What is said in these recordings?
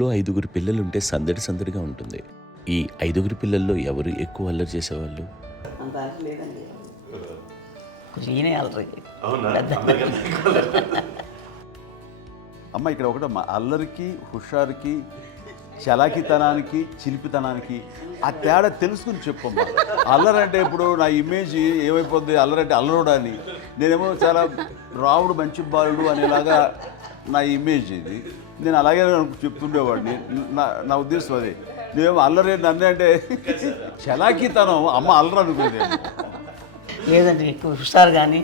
ఇంట్లో 5గురు పిల్లలుంటే సందడి సందడిగా ఉంటుంది. ఈ 5గురు పిల్లల్లో ఎవరు ఎక్కువ అల్లరి చేసేవాళ్ళు? అంత అల్లరి లేదండి. కొంచెం ఈయనే అల్లరి. అమ్మ ఇక్కడ ఒకటమ్మా, అల్లరికి, హుషారుకి, చలాకితనానికి, చిలిపితనానికి ఆ తేడా తెలుసుకుని చెప్పమ్మా. అల్లరంటే ఇప్పుడు నా ఇమేజ్ ఏమైపోద్ది, అల్లరంటే అల్లరుడు అని, నేనేమో చాలా రాముడు మంచి బాలుడు అనేలాగా నా ఇమేజ్ ఇది. నేను అలాగే చెప్తుండేవాడిని. నా ఉద్దేశం అదే. నేనేమో అల్లరి నన్ను అంటే చలాకితనం, అమ్మ అల్లరు అనుకుంది. లేదండి, ఎక్కువ హుషారు కానీ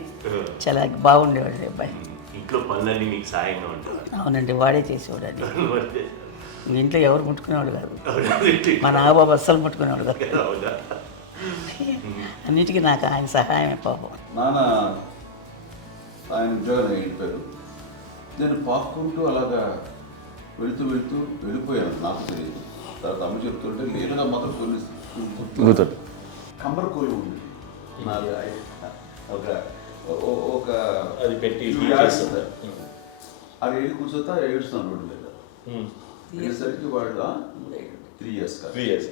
చాలా బాగుండేవాడు అబ్బాయి. ఇంట్లో పనులన్నీ మీకు సాయంగా ఉంటాయి? అవునండి, వాడే చేసేవాడు అండి. ఇంట్లో ఎవరు ముట్టుకునేవాడు కాదు, మా నాగబాబు అస్సలు ముట్టుకునేవాడు కాదు. అన్నిటికీ నాకు ఆయన సహాయమే పాపం. నాన్న ఆయన ఉద్యోగం వెళ్ళిపోయారు. నేను పాక్కుంటూ అలాగా వెళుతూ వెళ్ళిపోయాను, నాకు తెలియదు. తర్వాత అమ్మ చెప్తుంటే లేదుగా మాత్రం కొన్ని కంబర్ కోలు ఉంది నాది. ఒక అది పెట్టి అది వెళ్ళి కూర్చోతా ఏడుస్తున్నాను రోడ్డు మీద. ఏసరికి వాడు 3 years.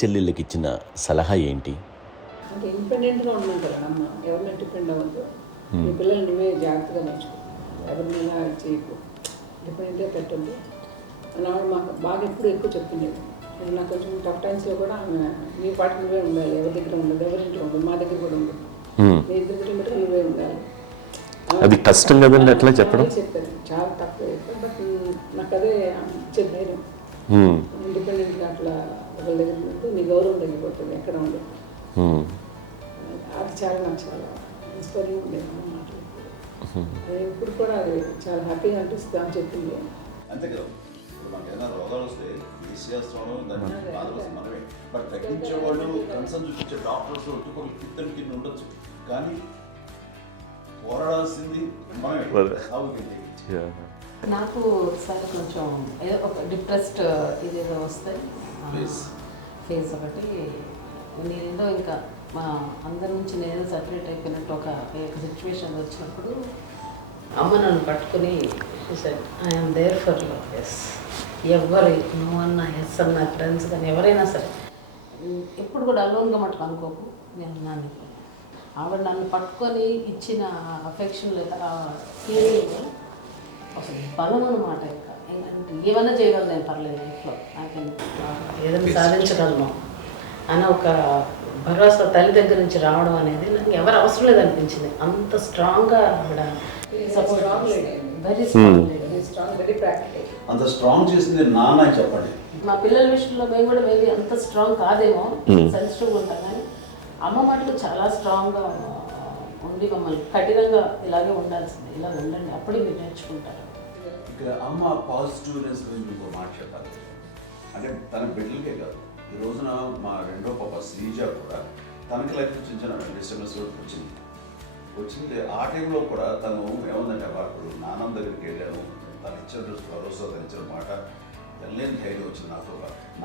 చెల్లెళ్ళకి ఇచ్చిన సలహా ఏంటి? అంటే ఇండిపెండెంట్గా ఉండడం కదా అమ్మ, ఎవరి మీద డిపెండ్ అవ్వద్దు. మీ పిల్లలు నువ్వే జాగ్రత్తగా నేర్చుకో, ఎవరి మీద చేయకు, డిపెండెంట్గా పెట్టద్దు అని ఆవిడ మాకు బాగా ఎక్కువ చెప్తుండేది. నాకు కొంచెం టఫ్ టైమ్స్లో కూడా ఆమె నీ పాటికి నువ్వే ఉండాలి, ఎవరి దగ్గర ఉండదు, ఎవరింట్లో ఉండదు, మా దగ్గర కూడా ఉండదు, నీ ఇద్దరి దగ్గర మటుకు నువ్వే ఉండాలి. అది కష్టం కదండి అట్లా చెప్పడం. చెప్పారు, చాలా తక్కువ చెప్పారు. బట్ నాకు అదే ఇచ్చే ధైర్యం. ఇండిపెండెంట్గా అట్లా ఒకరి దగ్గర ఉంటూ నీ గౌరవం తగ్గిపోతుంది, ఎక్కడ ఉండదు. అది చాలా నాకు చాలా ఇన్స్పైరింగ్ ఉండేది మాటలు. ఇప్పుడు కూడా అది చాలా హ్యాపీగా అనిపిస్తుంది అని చెప్పింది. అంతే కదా, ఇప్పుడు మనకి ఏదైనా రోగాలు వస్తే చేస్తాను దాన్ని మనమే. బట్ తగ్గించేవాళ్ళు కన్సర్న్ చూపించే డాక్టర్స్ ఒక్కొక్కరు కింద కింద ఉండొచ్చు, కానీ పోరాడాల్సింది మనమే. నాకు సార్ కొంచెం ఏదో ఒక డిప్రెస్డ్ ఇదేదో వస్తాయి ఫేస్ ఒకటి, నేనేదో ఇంకా మా అందరి నుంచి నేను సపరేట్ అయిపోయినట్టు ఒక సిచ్యువేషన్ వచ్చినప్పుడు అమ్మ నన్ను పట్టుకుని I'm there for you. Yes, ఎవరు నువ్వు అన్నా ఎస్ అన్న ఫ్రెండ్స్ కానీ ఎవరైనా సరే ఎప్పుడు కూడా అలోన్గా మటుకు అనుకోకు, నేను ఉన్నాను. ఆవిడ నన్ను పట్టుకొని ఇచ్చిన అఫెక్షన్ లేదా ఫీలింగ్ అసలు బలం అన్నమాట. ఇంకా ఏమన్నా చేయగలను నేను, పర్లేదు లైఫ్లో నాకు ఏదైనా సాధించగలను అన్న ఒక భరోసా తల్లి దగ్గర నుంచి రావడం అనేది నాకు ఎవరు అవసరం లేదనిపించింది. అంత స్ట్రాంగ్గా ఆవిడ strong lady, very strong lady. Very strong, very practical. అంత స్ట్రాంగ్ చేసింది నాన్న అని చెప్పండి. మా పిల్లల విషయంలో మేము కూడా మేబీ అంత స్ట్రాంగ్ కాదేమో, సెన్సిటివ్గా ఉంటాం, కానీ అమ్మ మాటలు చాలా స్ట్రాంగ్గా ఉండి మమ్మల్ని కఠినంగా ఇలాగే ఉండాల్సింది, ఇలా ఉండండి అప్పుడే మీరు నేర్చుకుంటారు. ఇక్కడ అమ్మ పాజిటివ్నెస్ గురించి ఇంకో మాట చెప్పాలి. అంటే తన బిడ్డలకే కాదు, ఈ రోజున మా రెండో పాప శ్రీజ కూడా తనకి లైఫ్ చిన్న డిస్టర్బెన్స్ వచ్చింది. ఆ టైంలో కూడా తను ఏముందంటే అప్పుడు నాన్నమ్మ దగ్గరికి వెళ్ళాను, తను ఇచ్చిన భరోసా, తను ఇచ్చిన మాట వెళ్ళలేని ధైర్యం వచ్చింది నాతో.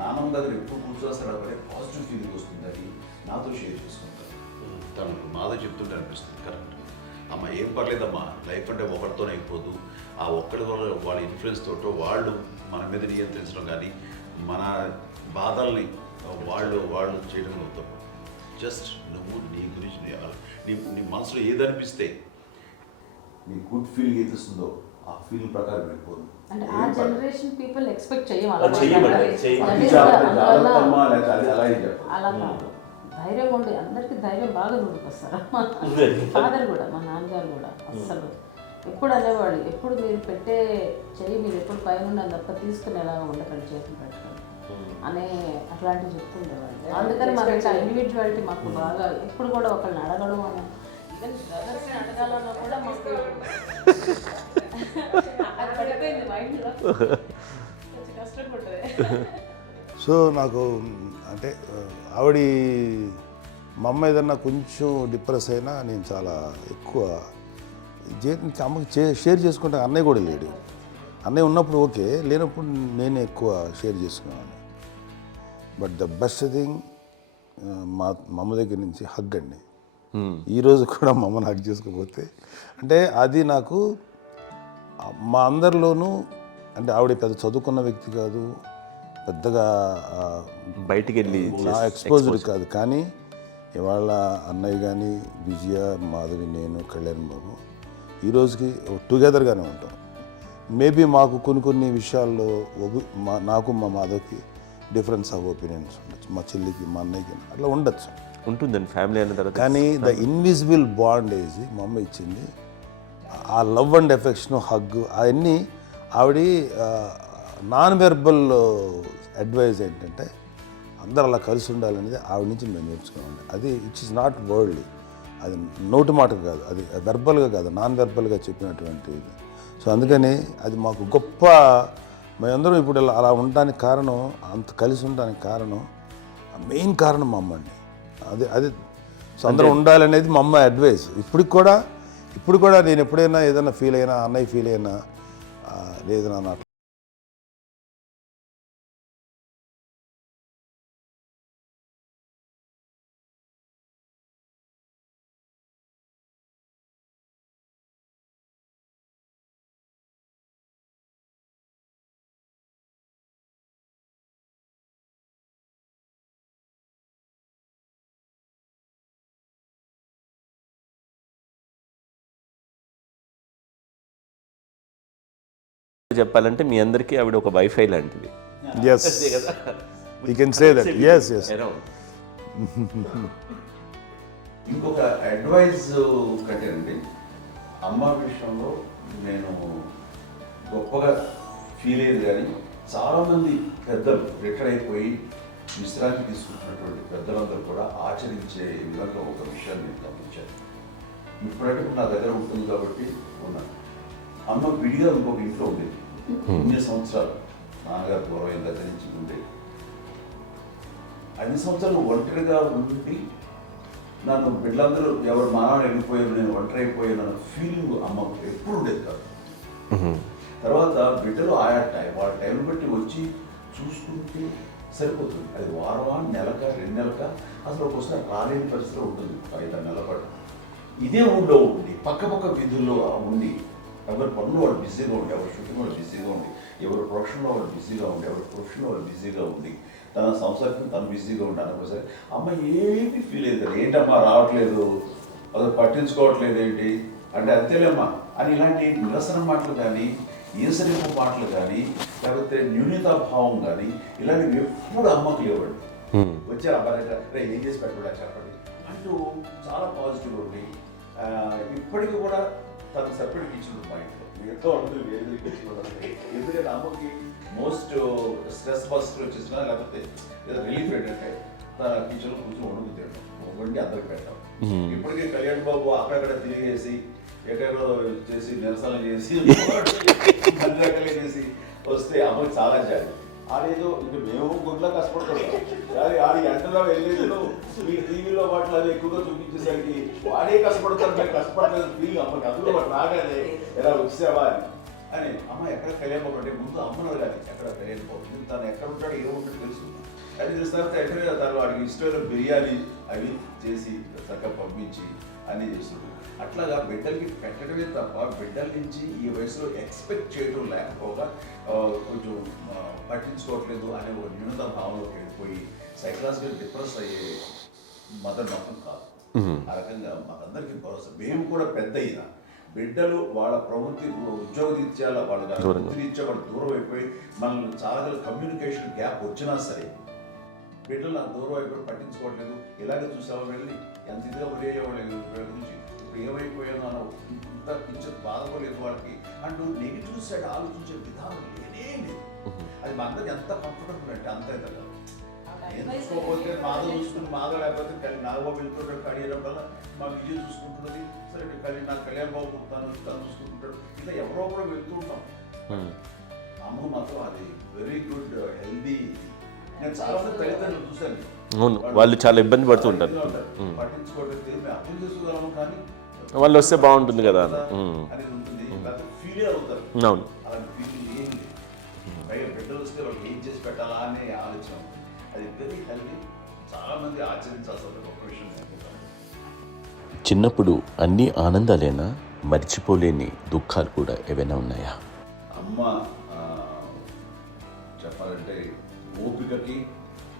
నాన్నమ్మ దగ్గర ఎప్పుడు కూర్చోస్తాడు అప్పుడే పాజిటివ్ ఫీలింగ్ వస్తుందని నాతో షేర్ చేసుకుంటాను. తను నాతో చెప్తుంటే అనిపిస్తుంది కరెక్ట్, అమ్మ ఏం పర్లేదమ్మా, లైఫ్ అంటే ఒకరితోనే అయిపోదు, ఆ ఒక్కడి వల్ల వాళ్ళ ఇన్ఫ్లుయెన్స్ తోటో వాళ్ళు మన మీద నియంత్రించడం కానీ మన బాధల్ని వాళ్ళు చేయడం అవుతాం. జస్ట్ నువ్వు నీ గురించి నీ మనసులో ఏదనిపిస్తే నీ గుడ్ ఫీలింగ్ ఏదిస్తుందో ఆ ఫీలింగ్ ప్రకారం వెళ్ళిపోదు. అంటే ఆ జనరేషన్ పీపుల్ ఎక్స్పెక్ట్ చేయం అలా కాదు. ధైర్యం ఉండి అందరికీ ధైర్యం బాగా నూరుకొస్తారు. ఫాదర్ కూడా, మా నాన్నగారు కూడా అస్సలు ఎప్పుడు అనేవాళ్ళు, ఎప్పుడు మీరు పెట్టే చెయ్యి మీరు ఎప్పుడు పైన ఉండాలి తప్ప తీసుకుని ఎలా ఉండకండి, చేతులు పెట్టుకొని అనే అట్లాంటివి చెప్తుండేవాళ్ళు. అందుకని మాకు ఇట్లా ఇండివిజువాలిటీ మాకు బాగా ఎప్పుడు కూడా ఒకళ్ళని అడగడం అన్న, ఈవెన్ బ్రదర్స్ని అడగాలన్నా కూడా మాకు అది పడిపోయింది మైండ్లో, కొంచెం కష్టపడ్డది. సో నాకు అంటే ఆవిడ మా అమ్మ ఏదన్నా కొంచెం డిప్రెస్ అయినా నేను చాలా ఎక్కువ అమ్మకి షేర్ చేసుకుంటే అన్నయ్య కూడా లేడు. అన్నయ్య ఉన్నప్పుడు ఓకే, లేనప్పుడు నేనే ఎక్కువ షేర్ చేసుకున్నాను. బట్ ద బెస్ట్ థింగ్ మా అమ్మ దగ్గర నుంచి హగ్ అండి. ఈరోజు కూడా మా అమ్మని హగ్ చేసుకోకపోతే అంటే అది నాకు మా అందరిలోనూ, అంటే ఆవిడ పెద్ద చదువుకున్న వ్యక్తి కాదు, పెద్దగా బయటికి వెళ్ళి నా ఎక్స్పోజర్ కాదు, కానీ ఇవాళ అన్నయ్య కానీ విజయ, మాధవి, నేను, కళ్యాణ్ బాబు ఈ రోజుకి టుగెదర్గానే ఉంటాం. మేబీ మాకు కొన్ని విషయాల్లో నాకు మా మాధవ్కి డిఫరెన్స్ ఆఫ్ ఒపీనియన్స్ ఉండొచ్చు, మా చెల్లికి మా అన్నయ్యకి అట్లా ఉండొచ్చు, ఉంటుందండి ఫ్యామిలీ అన్న తర్వాత. కానీ ద ఇన్విజిబుల్ బాండేజ్ మా అమ్మ ఇచ్చింది, ఆ లవ్ అండ్ ఎఫెక్షన్, హగ్, అవన్నీ ఆవిడ నాన్ వెర్బల్ అడ్వైజ్ ఏంటంటే అందరూ అలా కలిసి ఉండాలనేది ఆవిడ నుంచి మేము నేర్చుకోవాలి. అది ఇట్స్ ఇస్ నాట్ వర్డ్లీ, అది నోటి మాట కాదు, అది వెర్బల్గా కాదు, నాన్ వెర్బల్గా చెప్పినటువంటి ఇది. సో అందుకని అది మాకు గొప్ప, మేమందరం ఇప్పుడు అలా ఉండడానికి కారణం, అంత కలిసి ఉండడానికి కారణం, మెయిన్ కారణం మా అమ్మ అండి. అది సో అందరూ ఉండాలనేది మా అమ్మ అడ్వైస్. ఇప్పుడు కూడా నేను ఎప్పుడైనా ఏదైనా ఫీల్ అయినా, అన్నయ్య ఫీల్ అయినా, లేదు నాన్న చెప్పాలంటే మీ అందరికీ ఆవిడ ఒక వైఫై లాంటిది. Yes, you can say that. Yes yes. ఇంకొక అడ్వైజ్ కట్టండి, అమ్మ విషయంలో నేను గొప్పగా ఫీల్ అయ్యేది, కానీ చాలామంది పెద్దలు రిటైర్ అయిపోయి విశ్రాంతి తీసుకుంటున్నటువంటి పెద్దలందరూ కూడా ఆచరించే విధంగా ఒక విషయాన్ని నేను గమనించాను. ఇప్పుడంటే నా దగ్గర ఉంటుంది కాబట్టి ఉన్నాను. అమ్మ విడిగా ఇంకొక ఇంట్లో ఉండేది, 9 సంవత్సరాలు నాన్నగారు పూర్వం దగ్గర నుంచి ఉండేది. 5 సంవత్సరాలు ఒంటరిగా ఉండి నన్ను బిడ్డలందరూ ఎవరు మానవుడు వెళ్ళిపోయారు, నేను ఒంటరి అయిపోయాను అన్న ఫీలింగ్ అమ్మకు ఎప్పుడు ఉండేది కాదు. తర్వాత బిడ్డలు వాళ్ళ టైం బట్టి వచ్చి చూసుకుంటే సరిపోతుంది. అది వారమా, నెలక, 2 నెలక, అసలు ఒకసారి రాలేని పరిస్థితిలో ఉంటుంది 5-6 నెలల పాటు. ఇదే ఊళ్ళో ఉండి పక్క వీధుల్లో ఉండి ఎవరి పనులు వాళ్ళు బిజీగా ఉండి, ఎవరి షూటింగ్ వాళ్ళు బిజీగా ఉండి, ఎవరి ప్రొఫెషన్లో వాళ్ళు బిజీగా ఉండి, ఎవరి ప్రొఫెషన్లో వాళ్ళు బిజీగా ఉండి, తన సంసారం తను బిజీగా ఉంటాను ఒకసారి అమ్మ ఏమీ ఫీల్ అయ్యేది కదా, ఏంటమ్మా రావట్లేదు, అసలు పట్టించుకోవట్లేదు ఏంటి అంటే అంతేలేమ్మా అని ఇలాంటి నిరసన మాటలు కానీ, ఈసరింపు మాటలు కానీ, లేకపోతే న్యూనతాభావం కానీ ఇలాంటివి ఎప్పుడు అమ్మకు లేవండి. వచ్చారు అబ్బాయి ఏం చేసి పెట్టకుండా చెప్పండి అంటూ చాలా పాజిటివ్ ఉండి ఇప్పటికీ కూడా తను సపరేట్ కిచెన్ మా ఇంట్లో మిగతా ఉంటుంది వేరే కిచెన్. ఎందుకంటే అమ్మకి మోస్ట్ స్ట్రెస్ బస్టర్ వచ్చేసినా లేకపోతే రిలీఫ్ ఏంటంటే తన కిచెన్లో కూర్చొని వండుకుతాడు, వండి అందరికి పెట్టాం. ఇప్పటికీ కళ్యాణ్ బాబు అక్కడక్కడ తిరిగేసి ఎక్కడో చేసి నిరసన చేసి అన్ని రకాలుగా చేసి వస్తే అమ్మకి చాలా జాలి. ఆడేదో ఇంక మేము గుడ్లా కష్టపడుతున్నాం, ఆడి ఎండలో వెళ్ళేదో మీ టీవీలో వాటిలో అది ఎక్కువగా చూపించేసరికి వాడే కష్టపడతారు, మేము కష్టపడలేదు ఫీల్ అమ్మకి. అందులో వాడు రాగానే ఎలా వచ్చావా అని అమ్మ ఎక్కడ కళ్యాణ్ బాబు అంటే ముందు అమ్మను అడగాలి ఎక్కడ కళ్యాణ్ బాబు, తను ఎక్కడ ఉంటాడో ఏముంటాడో తెలుసు. అది తెలిసిన తర్వాత ఎక్కడ తను వాడికి ఇష్టమైన బిర్యానీ అవి చేసి చక్కగా పంపించి అన్నీ చేస్తుంది. అట్లాగా బిడ్డలకి పెట్టడమే తప్ప బిడ్డల నుంచి ఈ వయసులో ఎక్స్పెక్ట్ చేయడం లేకపోగా కొంచెం పట్టించుకోవట్లేదు అనే ఒక న్యూనత భావంలోకి వెళ్ళిపోయి సైకలాజికల్ డిప్రెస్ అయ్యే మదర్ మాత్రం కాదు. ఆ రకంగా మాకందరికీ భరోసా. మేము కూడా పెద్ద అయినా బిడ్డలు వాళ్ళ ప్రవృత్తి ఉద్యోగరీత్యాల వాళ్ళ వృత్తిరీత్యా వాళ్ళు దూరం అయిపోయి మనల్ని చాలా కమ్యూనికేషన్ గ్యాప్ వచ్చినా సరే బిడ్డలు నాకు దూరం అయిపోయి పట్టించుకోవట్లేదు. ఇలాగే చూసావా వెళ్ళి ఎంత ఇదిగా వదిలేయేవాళ్ళు గురించి ఇప్పుడు ఏమైపోయాను అన్న ఇంత కించెం బాధపడలేదు వాళ్ళకి అంటూ నెగిటివ్ సైడ్ ఆలోచించే విధానం లేనే లేదు. అది మా అందరికి ఎంత కంఫర్టబుల్ అంటే అంత ఇదగా ఎంచుకోకపోతే మాధవ చూసుకుని మాధవ లేకపోతే నాగబాబు వెళ్తుంటాడు కడియడం వల్ల మా విజయ్ చూసుకుంటున్నది సరే నాకు కళ్యాణ్ బాబు తను చూసుకుంటాడు. ఇలా ఎవరో కూడా వెళ్తూ ఉంటాం. అమ్మ మాత్రం అది వెరీ గుడ్ హెల్దీ. నేను చాలా మంది తల్లిదండ్రులు చూశాను, అవును వాళ్ళు చాలా ఇబ్బంది పడుతూ ఉంటారు, పట్టించుకోవట్లేదు మేము అర్థం చేసుకోగలము కానీ వాళ్ళు వస్తే బాగుంటుంది కదా అనేది ఉంటుంది. ఫీల్ అవుతారు, అవును అలాంటి ఫీలింగ్ ఏం లేదు. పైగా బిడ్డలు వస్తే వాళ్ళకి ఏం చేసి పెట్టాలా అనే ఆలోచన. అది వెరీ హెల్దీ, చాలా మంది ఆచరించాల్సిన ఒక విషయం. చిన్నప్పుడు అన్ని ఆనందాలేనా, మర్చిపోలేని దుఃఖాలు కూడా ఏవైనా ఉన్నాయా? అమ్మ చెప్పాలంటే ఓపికకి,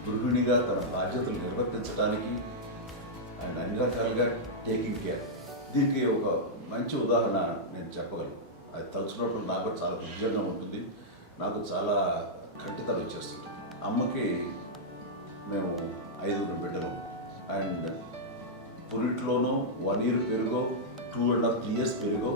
గృహిణిగా తన బాధ్యతలు నిర్వర్తించడానికి అండ్ అన్ని రకాలుగా టేకింగ్ కేర్. దీనికి ఒక మంచి ఉదాహరణ నేను చెప్పగలను. అది తలుచుకున్నప్పుడు నాకు చాలా ఉద్యోగంగా ఉంటుంది, నాకు చాలా కంటితలు వచ్చేస్తుంది. అమ్మకి మేము 5 బిడ్డలు అండ్ పురిట్లోనూ 1 year పెరుగో 2.5 years పెరుగో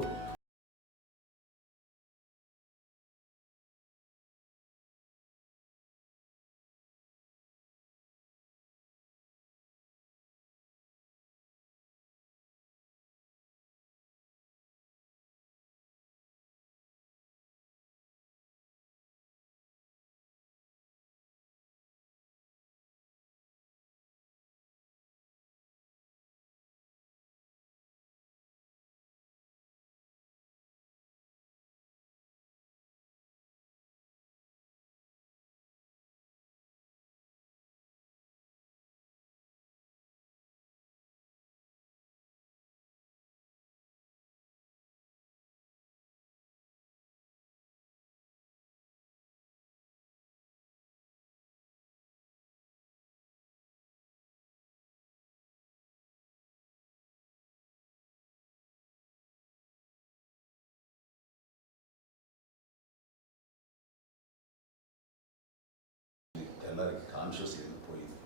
తెల్లారికి కాన్షియస్ లేకపోయింది,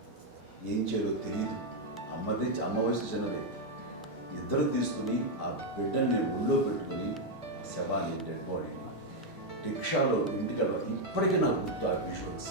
ఏం చేయాలో తెలియదు. అమ్మ వయసు చిన్నదే. ఇద్దరు తీసుకుని ఆ బిడ్డల్ని ఒళ్ళో పెట్టుకుని శవాన్ని డెడ్ బాడీని రిక్షాలో ఇంటికి ఇప్పటికీ నాకు గుర్తు ఆ విజువల్స్.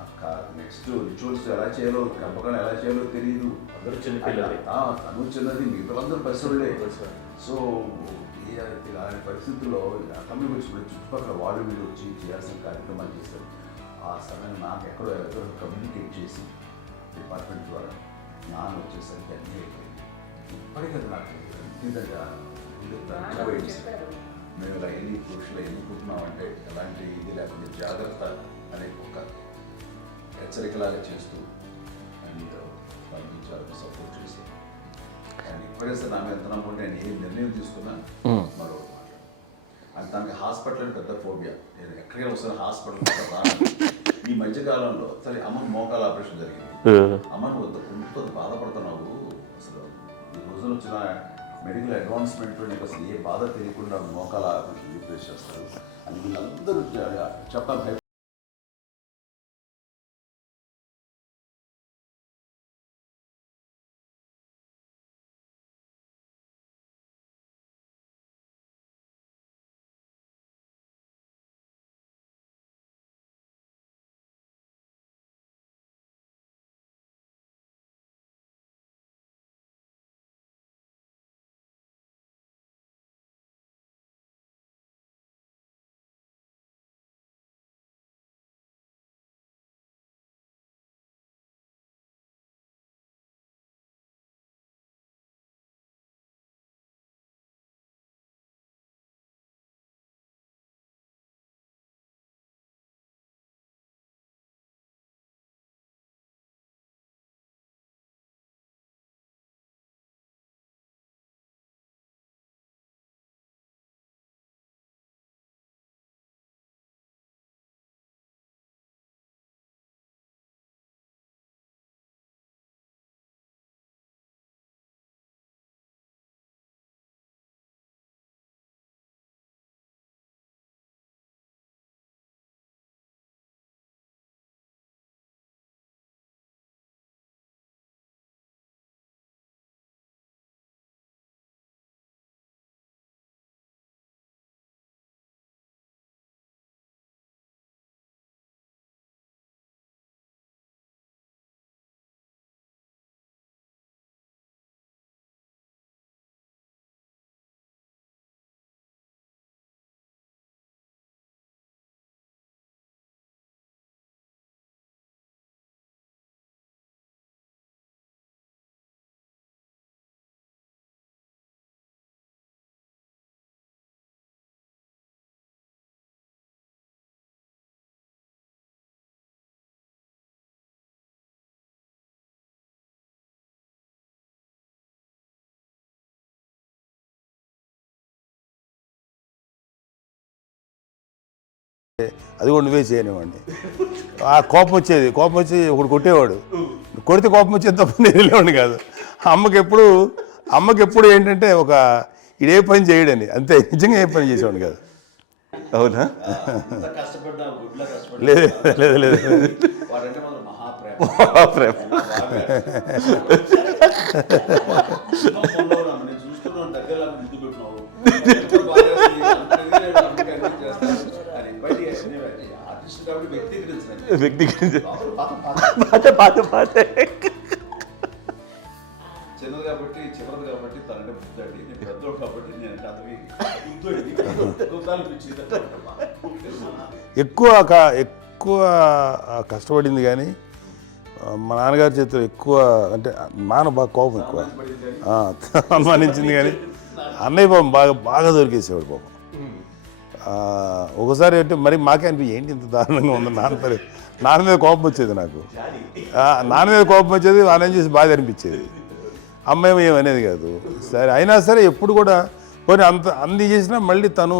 ఆ కార్ని నెక్స్ట్ రిచువల్స్ ఎలా చేయాలో, కంపకాలు ఎలా చేయాలో తెలియదు. అందరూ చిన్నపిల్లలే. తను చిన్నది, మిగతాలందరూ పసివాళ్ళే. సో అలాంటి పరిస్థితుల్లో అక్కడికి వచ్చినప్పుడు చుట్టుపక్కల వాళ్ళు వీళ్ళు వచ్చి చేయాల్సిన కార్యక్రమాలు చేశారు. ఆ సమయంలో నాకు ఎక్కడో కమ్యూనికేట్ చేసి డిపార్ట్మెంట్ ద్వారా నాన్న వచ్చేసరికి అన్నీ అయిపోయింది. ఇప్పటికీ నాకు నిజంగా మేము ఇలా ఎన్ని పురుషులు ఎన్నుకుంటున్నామంటే ఎలాంటి ఇది లేకుండా జాగ్రత్త అనే ఒక హెచ్చరికలాగా చేస్తూ అని పంపించాలని సపోర్ట్ చేసి అండ్ ఇప్పుడైతే నా మీద ఎంత నమ్ముకుంటే నేను ఏ నిర్ణయం తీసుకున్నా మరో మాట అది తనకి హాస్పిటల్ అని పెద్ద ఫోబియా. నేను ఎక్కడికైనా వస్తాను హాస్పిటల్ రాను. ఈ మధ్యకాలంలో సరే అమ్మకి మోకాల ఆపరేషన్ జరిగింది. అమ్మను కొంత బాధపడుతున్నావు, అసలు ఈ రోజున వచ్చిన మెడికల్ అడ్వాన్స్మెంట్లో నీకు అసలు ఏ బాధ తెలియకుండా మోకాల ఆపరేషన్ రీప్లేస్ చేస్తారు అని వీళ్ళందరూ చెప్పాలి. అది కూడా నువ్వే చేయనివ్వండి. ఆ కోపం వచ్చేది, కోపం వచ్చి ఒకడు కొట్టేవాడు, కొడితే కోపం వచ్చేది తప్ప నేను వెళ్ళేవాడిని కాదు. అమ్మకి ఎప్పుడు ఏంటంటే ఒక ఇదే పని చేయడని, అంతే, నిజంగా ఏ పని చేసేవాడిని కాదు. అవునా? లేదు లేదు లేదు మహాప్రేమ. చిన్నది కాబట్టి చివరిది కాబట్టి తనంటే బుద్ధండి, నేను పెద్దోడు కాబట్టి నేను ఎక్కువ కష్టపడింది. కానీ మా నాన్నగారి చేతిలో ఎక్కువ అంటే నాన్న బాగా కోపం ఎక్కువ అనుమానించింది. కానీ అన్నయ్య పాపం బాగా దొరికేసేవాడు పాపం. ఒకసారి అంటే మరి మాకే అనిపి ఏంటి ఇంత దారుణంగా ఉంది నాన్న మీద కోపం వచ్చేది నాకు. నాన్న మీద కోపం వచ్చేది, వాళ్ళని చేసి బాధ అనిపించేది. అమ్మాయి ఏమనేది కాదు. సరే అయినా సరే ఎప్పుడు కూడా పోనీ అంది చేసినా మళ్ళీ తను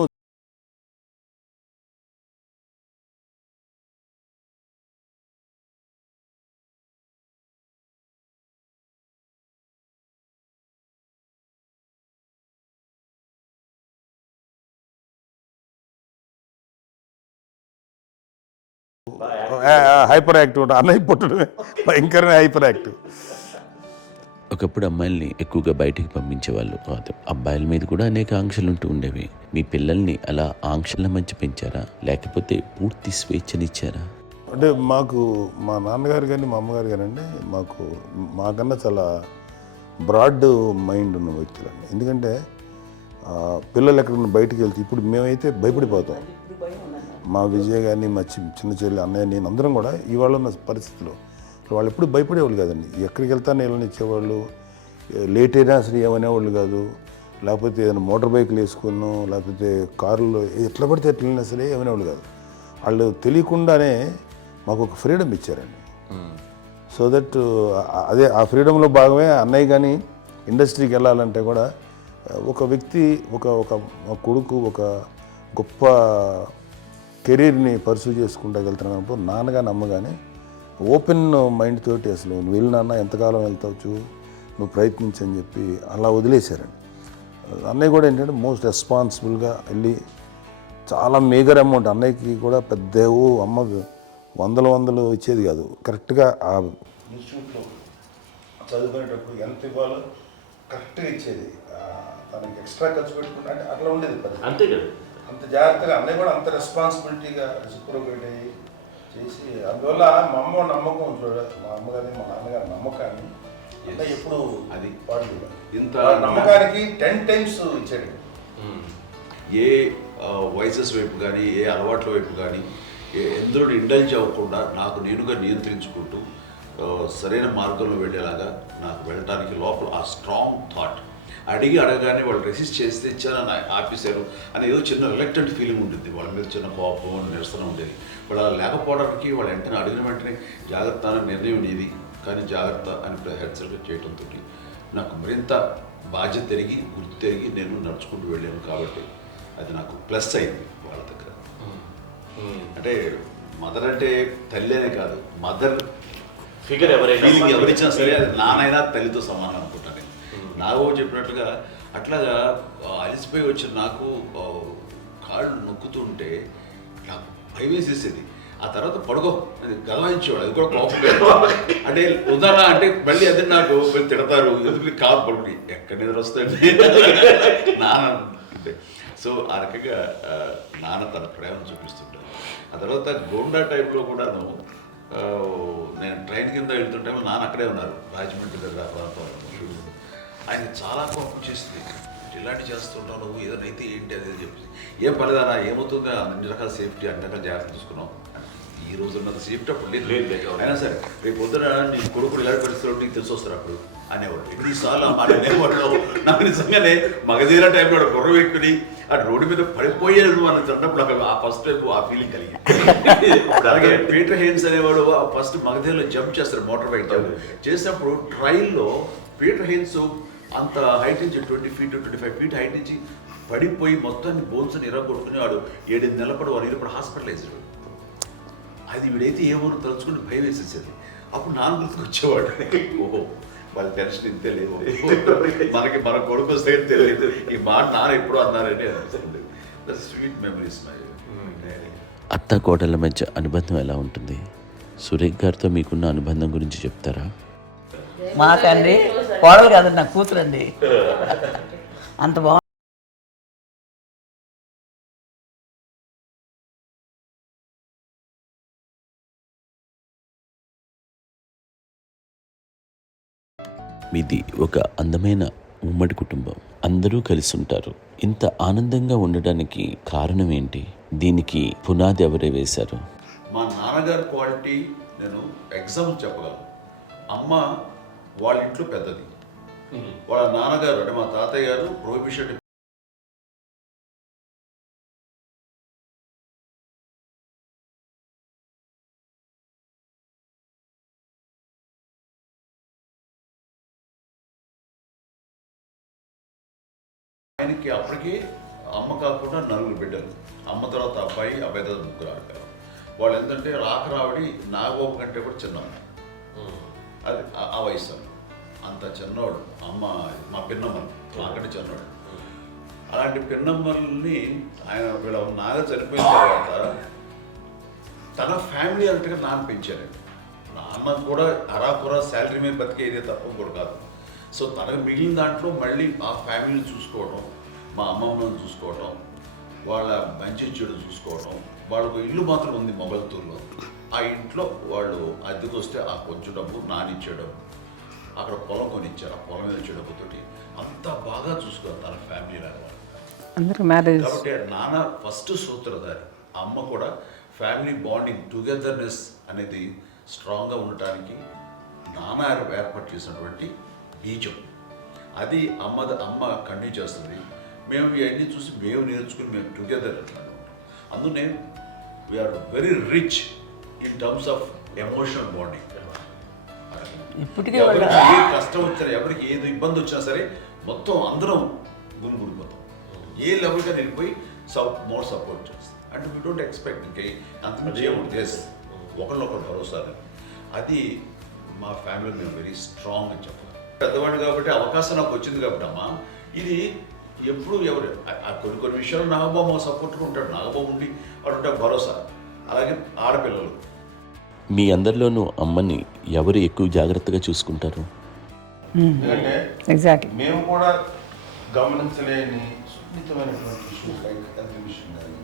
హైపర్ యాక్టివ్ ఉంటాడు. అన్నయ్య పుట్టడమే భయంకరమైన హైపర్ యాక్టివ్. ఒకప్పుడు అమ్మాయిల్ని ఎక్కువగా బయటికి పంపించేవాళ్ళు కాదు, అబ్బాయిల మీద కూడా అనేక ఆంక్షలు ఉంటూ ఉండేవి. మీ పిల్లల్ని అలా ఆంక్షల మధ్య పెంచారా, లేకపోతే పూర్తి స్వేచ్ఛనిచ్చారా? అంటే మాకు మా నాన్నగారు కానీ మా అమ్మగారు కానండి మాకన్నా చాలా బ్రాడ్ మైండ్ ఉన్న వ్యక్తులండి. ఎందుకంటే పిల్లలు ఎక్కడన్నా బయటికి వెళ్తే ఇప్పుడు మేమైతే భయపడిపోతాం. మా విజయ్ కానీ మా చిన్న చెల్లి అన్నయ్య నేను అందరం కూడా ఇవాళ ఉన్న పరిస్థితిలో వాళ్ళు ఎప్పుడు భయపడేవాళ్ళు కాదండి. ఎక్కడికి వెళ్తాను వీళ్ళని ఇచ్చేవాళ్ళు, లేట్ అయినా అసలు ఏమనేవాళ్ళు కాదు. లేకపోతే ఏదైనా మోటార్ బైక్లు వేసుకున్నాం, లేకపోతే కారులో ఎట్లా పడితే ఎట్లయినా సరే ఏమనేవాళ్ళు కాదు. వాళ్ళు తెలియకుండానే మాకు ఒక ఫ్రీడమ్ ఇచ్చారండి. సో దట్ అదే ఆ ఫ్రీడంలో భాగమే అన్నయ్య కానీ ఇండస్ట్రీకి వెళ్ళాలంటే కూడా ఒక వ్యక్తి ఒక కొడుకు ఒక గొప్ప కెరీర్ని పర్సూ చేసుకుంటూ వెళ్తున్నప్పుడు నాన్నగాని అమ్మగానే ఓపెన్ మైండ్ తోటి అసలు నువ్వు వెళ్ళినా ఎంతకాలం వెళ్తావచ్చు, నువ్వు ప్రయత్నించని చెప్పి అలా వదిలేశారండి. అన్నయ్య కూడా ఏంటంటే మోస్ట్ రెస్పాన్సిబుల్గా వెళ్ళి చాలా మేజర్ అమౌంట్ అన్నయ్యకి కూడా పెద్ద అమ్మకు వందలు ఇచ్చేది కాదు. కరెక్ట్గా ఆ ఇన్స్టిట్యూట్లో చదువుకునేటప్పుడు ఎంత ఇవ్వాలో కరెక్ట్గా ఇచ్చేది. తనకి ఎక్స్ట్రా ఖర్చు పెట్టుకుంటే అంటే అట్లా ఉండేది అంతే కదా. అంత జాగ్రత్తగా అన్నయ్య కూడా అంత రెస్పాన్సిబిలిటీగా రెసిప్రోకేట్ అయ్యి చేసి అందువల్ల మా అమ్మ నమ్మకం మా అమ్మగారి మా నాన్నగారి నమ్మకాన్ని అన్నయ్య ఎప్పుడు అది పాడు ఇంత నమ్మకానికి 10 times ఇచ్చాడు. ఏ వయసెస్ వైపు కానీ ఏ అలవాట్ల వైపు కానీ ఎందులో ఇండల్జ్ అవ్వకుండా నాకు నేనుగా నియంత్రించుకుంటూ సరైన మార్గంలో వెళ్ళేలాగా నాకు వెళ్ళడానికి లోపల ఆ స్ట్రాంగ్ థాట్ అడగగానే వాళ్ళు రెసిస్ట్ చేస్తే ఇచ్చానని ఆపేశారు అని ఏదో చిన్న రిలక్టెంట్ ఫీలింగ్ ఉంటుంది. వాళ్ళ మీద చిన్న కోపం నిరసన ఉండేది. వాళ్ళు అలా లేకపోవడానికి వాళ్ళు వెంటనే అడిగిన వెంటనే జాగ్రత్త అనే నిర్ణయం నీది, కానీ జాగ్రత్త అని హెచ్చరిక చేయడంతో నాకు మరింత బాధ్యత తిరిగి గుర్తు తిరిగి నేను నడుచుకుంటూ వెళ్ళాను. కాబట్టి అది నాకు ప్లస్ అయింది వాళ్ళ దగ్గర. అంటే మదర్ అంటే తల్లి అనే కాదు, మదర్ ఫిగర్ ఫీలింగ్ ఎవరిచ్చినా సరే అది నానైనా తల్లితో సమానం అనుకుంటాను. నాకు చెప్పినట్లుగా అట్లాగా అలిసిపోయి వచ్చిన నాకు కాళ్ళు నొక్కుతుంటే నాకు భయం వేసేసేది. ఆ తర్వాత పడుకో అది గలవాయించేవాడు, అది కూడా కోపం. అంటే ఉదాహరణ అంటే మళ్ళీ అదే నాకు తిడతారు, ఎందుకు కాదు పడుకుని ఎక్కడ నిద్ర వస్తాయండి నాన్న. సో ఆ రకంగా నాన్న తన ప్రేమను చూపిస్తుంటాను. ఆ తర్వాత గోండా టైప్లో కూడాను నేను ట్రైన్ కింద వెళ్తుంటే నాన్న అక్కడే ఉన్నారు, రాజమండ్రి దగ్గర ప్రాంతంలో. ఆయన చాలా కోపం చేస్తుంది, ఇలాంటి చేస్తుంటావు నువ్వు, ఏదైనా అయితే ఏంటి అది చెప్పి ఏం పర్లేదన్నా ఏమవుతుందో అన్ని రకాల సేఫ్టీ అన్ని రకాల జాగ్రత్త తీసుకున్నాం. ఈ రోజు ఉన్నది సేఫ్టీ అప్పుడు లేదు. అయినా సరే రేపు పొద్దున నీ కొడుకులు ఇలాంటి పరిస్థితులు నీకు తెలిసి వస్తారు అప్పుడు అనేవాడు. ఎన్నిసార్లు ఆ మాట అనేవాడు. నాకు నిజంగానే మగధీర టైంలో గుర్రం ఎక్కుని అటు రోడ్డు మీద పడిపోయేది అని అన్నప్పుడు నాకు ఆ ఫస్ట్ టైం ఆ ఫీలింగ్ కలిగింది. అలాగే పీటర్ హెయిన్స్ అనేవాడు ఫస్ట్ మగధీరలో జంప్ చేస్తారు, మోటార్ బైక్ జంప్ చేసినప్పుడు ట్రైల్లో పీటర్ హెయిన్స్ అంత హైట్ నుంచి 20 feet 25 feet హైట్ నుంచి పడిపోయి మొత్తాన్ని బోన్స్ని ఇరగొట్టుకుని వాడు 7 నెలల పాటు వాడు ఇప్పుడు హాస్పిటలైజ్డ్. అది వీడైతే ఏమో తలుచుకుని భయం వేసేసేది. అప్పుడు నాన్న గుర్తుకు వచ్చేవాడు, ఓహో వాళ్ళ టెన్షన్ ఇంత తెలియదు, మనకి మన కొడుకు వస్తే తెలియదు ఈ మాట నాన్న ఎప్పుడూ అన్నారని అనిపిస్తుంది. Sweet memories my. అత్త కోడళ్ళ మధ్య అనుబంధం ఎలా ఉంటుంది? సురేఖ్ గారితో మీకున్న అనుబంధం గురించి చెప్తారా? మాకండి కోడలు కాదండి, నా కూతురండి. అంత బాగుంది. మీది ఒక అందమైన ఉమ్మడి కుటుంబం, అందరూ కలిసి ఉంటారు. ఇంత ఆనందంగా ఉండడానికి కారణం ఏంటి? దీనికి పునాది ఎవరే వేశారు? మా నాన్నగారి క్వాలిటీ నేను ఎగ్జాంపుల్ చెప్పగలను. అమ్మ వాళ్ళ ఇంట్లో పెద్దది, వాళ్ళ నాన్నగారు అంటే మా తాతయ్య గారు ప్రొహిబిషన్ ఆయనకి అప్పటికే అమ్మ కాకుండా 4 బిడ్డలు, అమ్మ తర్వాత అబ్బాయి, అబ్బాయి తర్వాత 3 ఆడపిల్లలు. వాళ్ళు ఏంటంటే రాకరావడి నాగబాబు కంటే కూడా చిన్నవాడు. అది ఆ వయసు అంత చిన్నవాడు. అమ్మ మా పిన్నమ్మలు నాకంటే చిన్నవాడు. అలాంటి పిన్నమ్మల్ని ఆయన వీళ్ళ నాగ చనిపోయిన తర్వాత తన ఫ్యామిలీ అన్నట్టుగా నాన్న పెంచారు. నాన్న కూడా అరాకురా శాలరీ మీద బతికేదే తప్ప కూడా కాదు. సో తనకు మిగిలిన దాంట్లో మళ్ళీ ఆ ఫ్యామిలీని చూసుకోవడం, మా అమ్మమ్మను చూసుకోవడం, వాళ్ళ మంచి చెడు చూసుకోవడం, వాళ్ళకు ఇల్లు మాత్రం ఉంది మొగల్తూరులో. ఆ ఇంట్లో వాళ్ళు అద్దెకు వస్తే ఆ కొంచెం డబ్బు నానిచ్చే డబ్బు, అక్కడ పొలం కొనిచ్చారు, ఆ పొలం మీద ఇచ్చే డబ్బుతోటి అంతా బాగా చూసుకోవాలి తన ఫ్యామిలీ లాగా. అందరూ మ్యారేజ్ కాబట్టి నాన్న ఫస్ట్ సూత్రధారి, అమ్మ కూడా ఫ్యామిలీ బాండింగ్ టుగెదర్నెస్ అనేది స్ట్రాంగ్గా ఉండటానికి నాన్న ఏర్పాటు చేసినటువంటి బీజం. అది అమ్మ కంటిన్యూ చేస్తుంది. మేము ఇవన్నీ చూసి మేము నేర్చుకుని మేము టుగెదర్ అట్లాగా ఉంటాం. అందునే we are very rich in terms of emotional bonding. ఇప్పటికే ఎవరికి ఏ కష్టం వచ్చినా, ఎవరికి ఏది ఇబ్బంది వచ్చినా సరే మొత్తం అందరం గుమిగూడిపోతాం. ఏ లెవెల్గా వెళ్ళిపోయి మోర్ సపోర్ట్ చేస్తాం. అంటే వీ డోంట్ ఎక్స్పెక్ట్ ఇంకా అంతమంది ఏముంటుంది, ఎస్ ఒకరినొకరు భరోసా. అది మా ఫ్యామిలీ మేము వెరీ స్ట్రాంగ్ అని చెప్పాలి. పెద్దవాడిని కాబట్టి అవకాశం నాకు వచ్చింది కాబట్టి అమ్మ, ఇది ఎప్పుడు ఎవరు కొన్ని విషయాలు నాగబాబు సపోర్ట్గా ఉంటాడు, నాగబాబు ఉండి వాడు ఉంటాడు భరోసా. అలాగే ఆడపిల్లలు. మీ అందరిలోనూ అమ్మని ఎవరు ఎక్కువ జాగ్రత్తగా చూసుకుంటారు? ఎందుకంటే ఎగ్జాక్ట్లీ మేము కూడా గమనించలేని సున్నితమైనటువంటి ఇష్యూస్ లైక్ హెల్త్ విషయం కానీ,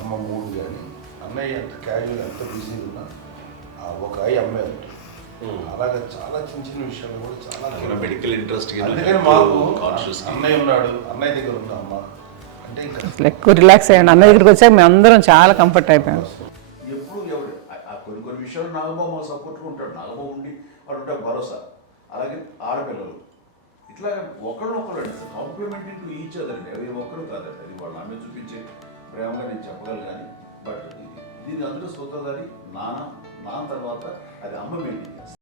అమ్మ మూడు కానీ, అన్నయ్య ఎంత క్యాజువల్ ఎంత బిజీ ఉన్నా ఒక అమ్మాయి ఉంటుంది. అలాగే చాలా చిన్న చిన్న విషయాలు కూడా చాలా మెడికల్ ఇంట్రెస్ట్. అందుకని మాకు అన్నయ్య ఉన్నాడు, అన్నయ్య దగ్గర ఉన్న అమ్మ అంటే ఇంకా ఎక్కువ రిలాక్స్ అయ్యాను. అన్న దగ్గరికి వచ్చాక మేము అందరం చాలా కంఫర్ట్ అయిపోయాం. ఎప్పుడు ఎవరు కొన్ని విషయాలు నాగబాబు సపోర్ట్గా ఉంటాడు, నాగబాబు ఉండి వాడు ఉంటాడు భరోసా. అలాగే ఆడపిల్లలు ఇట్లా ఒకరినొకరు అండి కాంప్లిమెంటింగ్ టు ఈచ్ అదర్ అండి. అవి ఒక్కరు కాదండి, అది వాళ్ళ ఆమె చూపించే ప్రేమగా నేను చెప్పగలను. కానీ బట్ దీని అందరూ సూత్రధారి నాన్న తర్వాత అది అమ్మ మెయింటైన్ చేస్తుంది.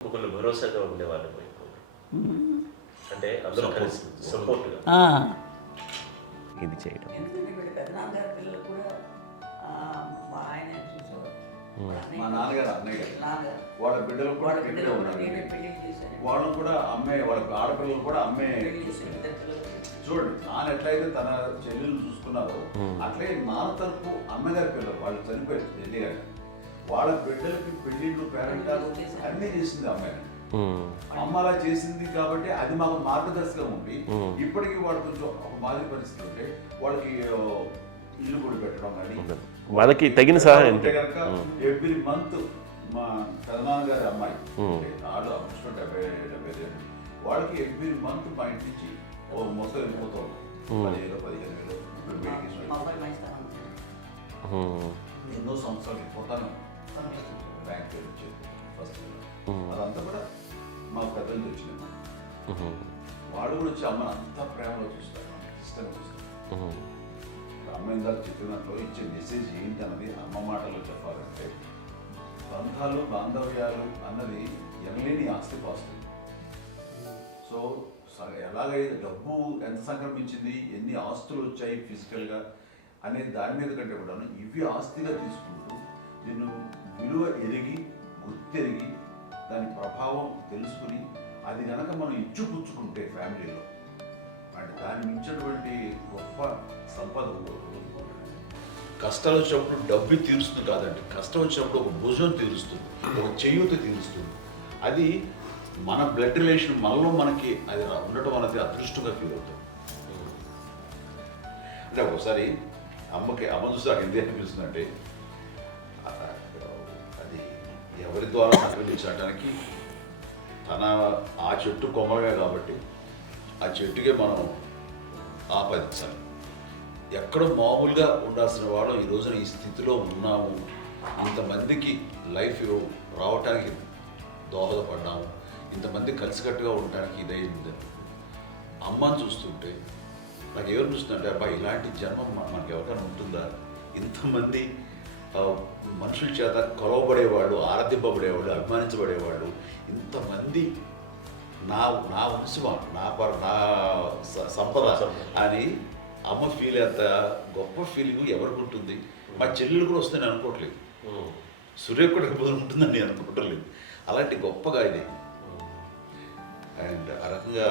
ఒకళ్ళు భరోసాగా ఉండేవాళ్ళు అంటే అందరూ కలిసి సపోర్ట్గా ఇది చేయడం. ఎందుకంటే వీళ్ళ పెద్దనాన్నగారి పిల్లలు కూడా మా ఆయన చూసేవారు. మా నాన్నగారు అన్నయ్య గారు నాన్నగారు వాళ్ళ బిడ్డలు కూడా వాళ్ళ ఇక్కడే బిడ్డలు కూడా ఉన్నారు. నేనే పెళ్లి చేశాను. వాళ్ళని కూడా అమ్మే, వాళ్ళ ఆడపిల్లలు కూడా అమ్మే. పెళ్లి చేశాను ఇద్దరు పిల్లలు. చూడండి నాన్న ఎట్లయితే తన చెల్లెలు చూసుకున్నారో అట్లే నాన్న తరపు అమ్మగారి పిల్లలు వాళ్ళు చనిపోయారు ఢిల్లీ గారు. వాళ్ళ బిడ్డలకి పెళ్లిళ్ళు పేరెంటాలు అన్నీ చేసింది అమ్మాయి. అమ్మ అలా చేసింది కాబట్టి అది మాకు మార్గదర్శకం ఉంది. ఇప్పటికీ వాళ్ళు కొంచెం ఒక మాదిరి పరిస్థితి ఉంటే వాళ్ళకి ఇల్లు కూడా పెట్టడం కానీ వాళ్ళకి తగిన సహాయం అంటే కనుక ఎవ్రీ మంత్ మా పెదనాన్న గారి అమ్మాయి వాళ్ళు అప్పుడు 70 వాళ్ళకి ఎవ్రీ మంత్ మా ఇంటి నుంచి మొత్తం వెళ్ళిపోతాం 10,000-15,000 మా అబ్బాయి మంచి స్థానం ఉంది. ఎన్నో సంవత్సరాలు పోతాను బ్యాంక్ పేరు వచ్చేది ఫస్ట్. అదంతా కూడా మా పెద్దలు వచ్చింది. వాడు కూడా వచ్చి అమ్మని అంతా ప్రేమలో చూస్తారు, ఇష్టంగా చూస్తారు. అమ్మ ఇందాక చెప్పినట్లు ఇచ్చే మెసేజ్ ఏంటన్నది అమ్మ మాటల్లో చెప్పాలంటే బంధాలు బాంధవ్యాలు అన్నది ఎనలేని ఆస్తిపాస్తులు. సో ఎలాగైతే డబ్బు ఎంత సంక్రమించింది, ఎన్ని ఆస్తులు వచ్చాయి ఫిజికల్గా అనే దాని మీద కంటే కూడా ఇవి ఆస్తిగా తీసుకుంటూ దీన్ని విలువ ఎరిగి గుర్తెరిగి దాని ప్రభావం తెలుసుకుని అది కనుక మనం ఇచ్చిపుచ్చుకుంటే ఫ్యామిలీలో అంటే దాన్ని మించినటువంటి గొప్ప సంపద. కష్టాలు వచ్చినప్పుడు డబ్బు తీరుస్తుంది కాదండి, కష్టం వచ్చినప్పుడు ఒక భుజం తీరుస్తుంది, ఒక చేయూత తీరుస్తుంది. అది మన బ్లడ్ రిలేషన్ మనలో మనకి అది ఉండటం అనేది అదృష్టంగా ఫీల్ అవుతాం. అంటే ఒకసారి అమ్మ చూసి నాకు ఎందుకు అనిపిస్తుందంటే అది ఎవరి ద్వారా సంక్రమించడానికి తన ఆ చెట్టు కొమ్మగా కాబట్టి ఆ చెట్టుకే మనం ఆపాదించాలి. ఎక్కడో మామూలుగా ఉండాల్సిన వాళ్ళు ఈ రోజున ఈ స్థితిలో ఉన్నాము, ఇంతమందికి లైఫ్ రావటానికి దోహదపడ్డాము, ఇంతమంది కలిసికట్టుగా ఉండడానికి ఇదైంది. అమ్మని చూస్తుంటే నాకు ఏమనిపిస్తుందంటే, అబ్బాయి ఇలాంటి జన్మం మనకి ఎవరికైనా ఉంటుందా? ఇంతమంది మనుషుల చేత కొలవబడేవాళ్ళు, ఆరాధింపబడేవాళ్ళు, అభిమానించబడేవాళ్ళు, ఇంతమంది నా వంశమా, నా సంపద అని అమ్మ ఫీల్ అంత గొప్ప ఫీలింగ్ ఎవరికి ఉంటుంది? మా చెల్లెలు కూడా వస్తుందని అనుకోవట్లేదు, సూర్య కూడా ఉంటుందని నేను అనుకోవట్లేదు. అలాంటి గొప్పగా ఇది. అండ్ ఆ రకంగా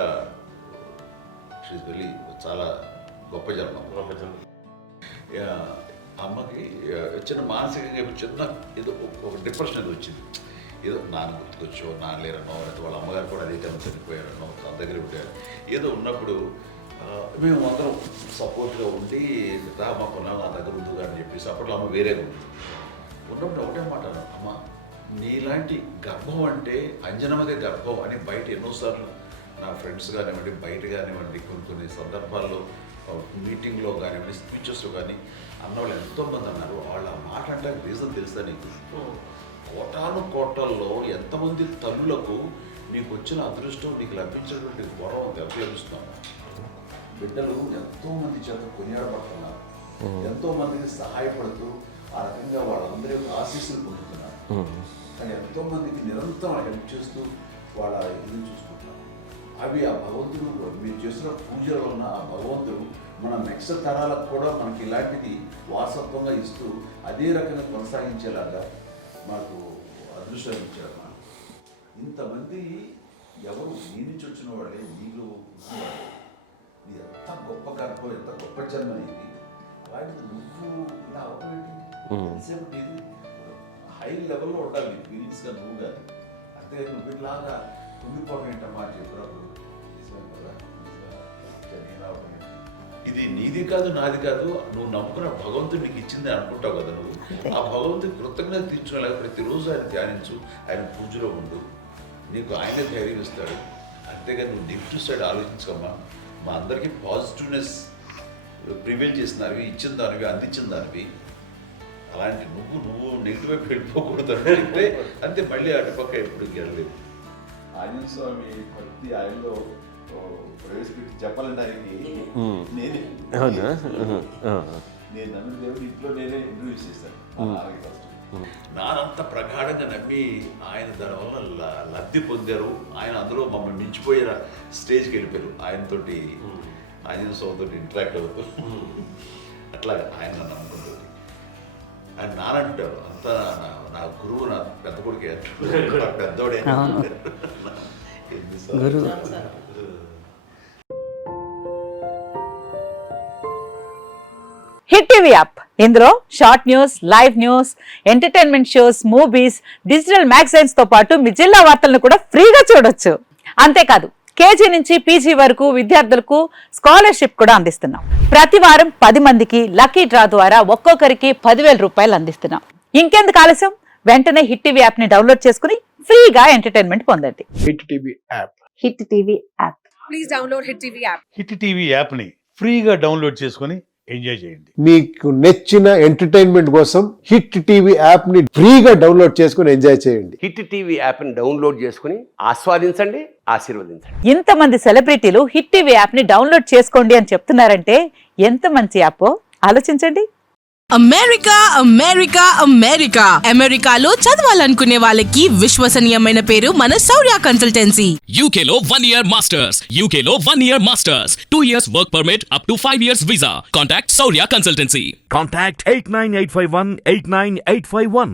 షీఈస్ వెరీ చాలా గొప్ప జన్మ. అమ్మకి చిన్న మానసికంగా చిన్న ఏదో ఒక డిప్రెషన్ ఏదో వచ్చింది. ఏదో నాన్న గుర్తుకొచ్చో, నాన్న లేరనో, లేకపోతే వాళ్ళ అమ్మగారు కూడా అదే టైం చనిపోయారనో, తన దగ్గర పెట్టారు ఏదో ఉన్నప్పుడు మేము అందరం సపోర్ట్గా ఉండి మాకు నా దగ్గర ఉంది అని చెప్పేసి అప్పట్లో అమ్మ వేరేగా ఉంది. ఉన్నప్పుడు ఒకటే మాట అన్నాను, అమ్మ నీలాంటి గర్భం అంటే అంజనమ్మదే గర్భం అని బయట ఎన్నోసార్లు నా ఫ్రెండ్స్ కానివ్వండి, బయట కానివ్వండి, కొన్ని సందర్భాల్లో మీటింగ్లో కానివ్వండి, స్పీచెస్లో కానీ అన్నవాళ్ళు ఎంతోమంది అన్నారు. వాళ్ళ మాట అంటే రీజన్ తెలుసా నీకు? కోటాను కోటల్లో ఎంతమంది తల్లులకు నీకు వచ్చిన అదృష్టం, నీకు లభించినటువంటి గౌరవం లభిస్తున్నాం. బిడ్డలు ఎంతోమంది చేత కొనియాడబడుతున్నారు, ఎంతోమందికి సహాయపడుతూ ఆ రకంగా వాళ్ళందరి యొక్క ఆశీస్సులు పొందుతున్నారు. కానీ ఎంతోమందికి నిరంతరం హెల్ప్ చేస్తూ వాళ్ళ ఇది చూసుకుంటున్నారు. అవి ఆ భగవంతుడు మీరు చేసిన పూజలో ఉన్న ఆ భగవంతుడు మన నెక్స్ట్ తరాలకు కూడా మనకి ఇలాంటిది వారసత్వంగా ఇస్తూ అదే రకంగా కొనసాగించేలాగా మాకు అదృష్టాన్ని ఇచ్చారు. ఇంతమంది ఎవరు నీ నుంచి వచ్చిన వాళ్ళే, నీళ్ళు నీ ఎంత గొప్ప గర్భం, ఎంత గొప్ప జన్మ నీది. వాటికి నువ్వు ఇలా అవేంటి ఎంతసేపు నీది హై లెవెల్లో ఉండాలి నీ ఫీలింగ్స్గా నువ్వు కానీ. అంతే నువ్వు ఇలాగా కుంగిపోవడం ఏంటమ్మా చెప్పినప్పుడు నిజమే కదా. ఇది నీది కాదు, నాది కాదు, నువ్వు నమ్ముకున్న భగవంతుడు నీకు ఇచ్చింది అనుకుంటావు కదా. నువ్వు ఆ భగవంతుడి కృతజ్ఞత తీర్చుకోలేక ప్రతిరోజు ఆయన ధ్యానించు, ఆయన పూజలో ఉండు, నీకు ఆయనే ధైర్యం ఇస్తాడు. అంతేగా నువ్వు నెగిటివ్ సైడ్ ఆలోచించకమ్మా. మా అందరికీ పాజిటివ్నెస్ ప్రివైల్ చేసిన దానివి, ఇచ్చిన దానివి, అందించిన దానివి. అలాంటి నువ్వు నెగిటివ్ వైపు వెళ్ళిపోకూడదు అంటే అంతే. మళ్ళీ అటుపక్క ఎప్పుడు గెలలేదు. ఆంజనేయ స్వామి భక్తి ఆయనలో ప్రవేశపెట్టి చెప్పాలంటే ఆయనకి నేను నమ్మిన దేవుడు ఇంట్లో నేనే ఇంట్రడ్యూస్ చేశాను. నానంత ప్రగాఢంగా నమ్మి ఆయన దానివల్ల లబ్ధి పొందారు. ఆయన అందులో మమ్మల్ని మించిపోయే స్టేజ్కి వెళ్ళిపోయారు. ఆయనతోటి ఆంజనేయ స్వామితో ఇంటరాక్ట్ అవుతూ అట్లా ఆయన నమ్ముకుంటుంది. ఆయన నానంటారు అంతా నా గురువు, నా పెద్ద కొడుకే అంటారు, పెద్దోడే గురువు. హిట్ టీవీ యాప్, ఇందులో short news, live news, entertainment shows, movies, digital magazines తో పాటు మీ జిల్లా వార్తలను కూడా ఫ్రీగా చూడొచ్చు. అంతేకాదు కేజీ నుంచి పీజీ వరకు విద్యార్థులకు స్కాలర్షిప్ కూడా అందిస్తున్నాం. ప్రతి వారం 10 మందికి లక్కీ డ్రా ద్వారా ఒక్కొక్కరికి 10,000 రూపాయలు అందిస్తున్నాం. ఇంకెందుకు ఆలస్యం, వెంటనే హిట్ టీవీ యాప్ ని డౌన్లోడ్ చేసుకుని ఫ్రీగా ఎంటర్టైన్మెంట్ పొందండి. Hit TV app. Hit TV app. Please download hit TV app. Hit TV app ని ఫ్రీగా డౌన్లోడ్ చేసుకొని ఎంజాయ్ చేయండి. మీకు నచ్చిన ఎంటర్టైన్మెంట్ కోసం హిట్ టీవీ యాప్ ని ఫ్రీగా డౌన్లోడ్ చేసుకొని ఎంజాయ్ చేయండి. హిట్ టీవీ యాప్ ని డౌన్లోడ్ చేసుకుని ఆస్వాదించండి, ఆశీర్వదించండి. ఇంతమంది సెలబ్రిటీలు హిట్ టీవీ యాప్ ని డౌన్లోడ్ చేసుకోండి అని చెప్తున్నారంటే ఎంత మంచి యాప్ ఆలోచించండి. అమెరికా అమెరికా అమెరికా అమెరికాలో చదవాలనుకునే వాళ్ళకి విశ్వసనీయమైన పేరు మన శౌర్య కన్సల్టెన్సీ. UK లో 1 year masters. UK లో 1 year masters. 2 years work permit up to 5 years visa. Contact Saurya Consultancy. Contact 89851 89851.